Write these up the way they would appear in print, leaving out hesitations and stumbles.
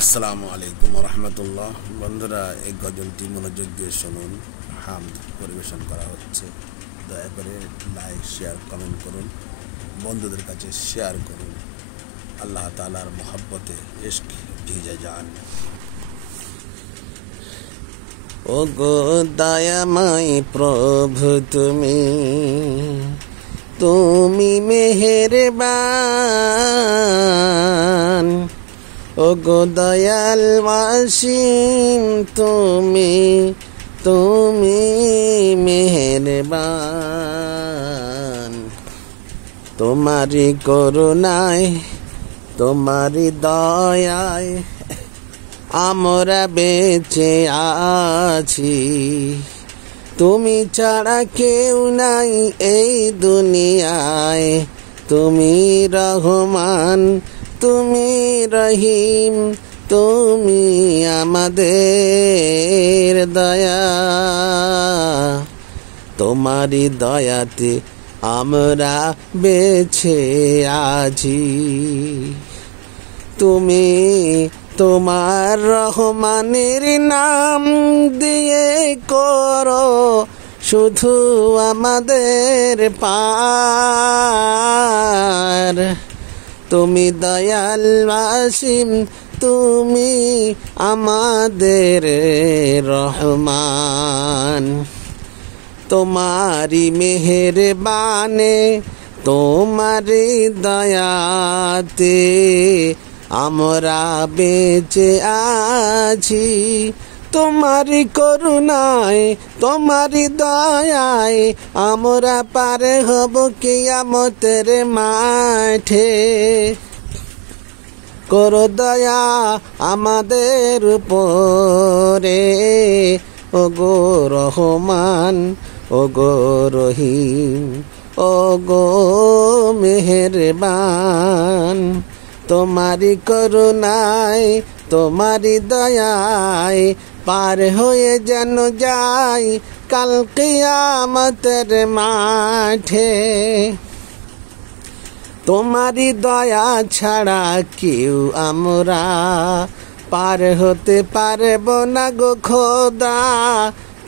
আসসালামু আলাইকুম রহমতুল্লাহ। বন্ধুরা, এই গজলটি মনোযোগ দিয়ে শুনুন। হামদ পরিবেশন করা হচ্ছে। দয়া করে লাইক, শেয়ার, কমেন্ট করুন, বন্ধুদের কাছে শেয়ার করুন। আল্লাহ তাআলার মহব্বতে ইশক ভিজে যান। ও গো দয়াময় প্রভু, তুমি তুমি মেহেরবান। ও গো দয়াল ওয়াসিম, তুমি তুমি মেহেরবান। তোমারি করুণায়, তোমারি দয়ায় আমরা বেঁচে আছি। তুমি ছাড়া কেউ নাই এই দুনিয়ায়। তুমি রহমান, তুমি রহিম, তুমি আমাদের দয়া। তোমারই দয়াতে আমরা বেঁচে আছি। তুমি তোমার রহমানের নাম দিয়ে করো শুধু আমাদের পার। তুমি দয়াল ওয়াসিম, তুমি আমাদের রহমান। তোমারি মেহেরবানে, তোমারি দয়াতে আমরা বেঁচে আছি। তোমারি করুণায়, তোমারি দয়ায় আমরা পার হব কিয়ামতের মাঠে। করো দয়া আমাদের উপরে, ও গো রহমান, ও গো রহিম, ও গো মেহেরবান। তোমারি করুণায়, তোমারি দয়ায় পার হয়ে যেন যাই কাল কিয়ামতের মাঠে। তোমারি দয়া ছাড়া কেউ আমরা পার হতে পারব না গো খোদা।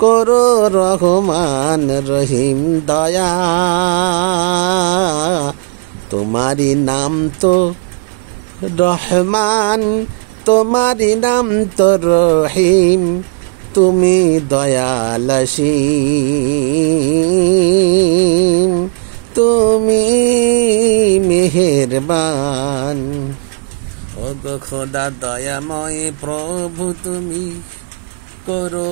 করো রহমান রহিম দয়া। তোমারি নাম তো রহমান, তোমারি নাম তো রহিম, তুমি দয়াল অসীম, তুমি মেহেরবান। ও গো খোদা দয়াময় প্রভু, তুমি করো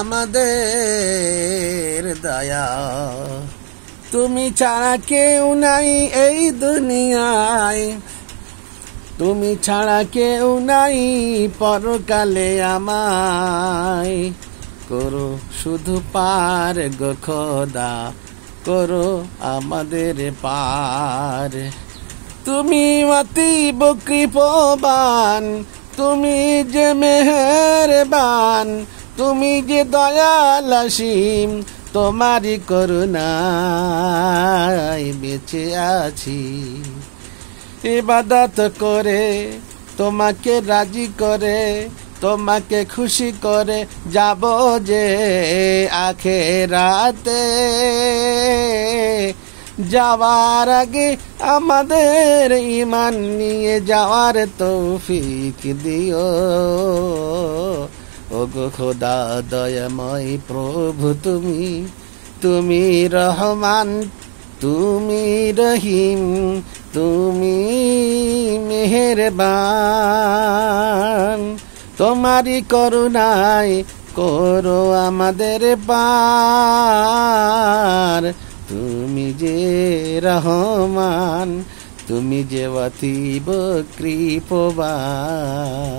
আমাদের দয়া। তুমি ছাড়া কেউ নাই এই দুনিয়ায়, তুমি ছাড়া কেউ নাই পরকালে আমায়। করো শুধু পার গো খোদা, করো আমাদের পার। তুমি অতীব কৃপবান, তুমি যে মেহেরবান, তুমি যে দয়াল অসীম, তোমারি করুণায় বেঁচে আছি। ইবাদত করে, তোমাকে রাজি করে, তোমাকে খুশি করে যাব যে আখেরাতে। যাওয়ার আগে আমাদের ঈমান নিয়ে যাওয়ার তৌফিক দিও। ও গো খোদা দয়াময় প্রভু, তুমি তুমি রহমান, তুমি রহিম, তুমি মেহেরবান। তোমারি করুণায় করো আমাদের পার। তুমি যে রহমান, তুমি যে অতীব কৃপবান।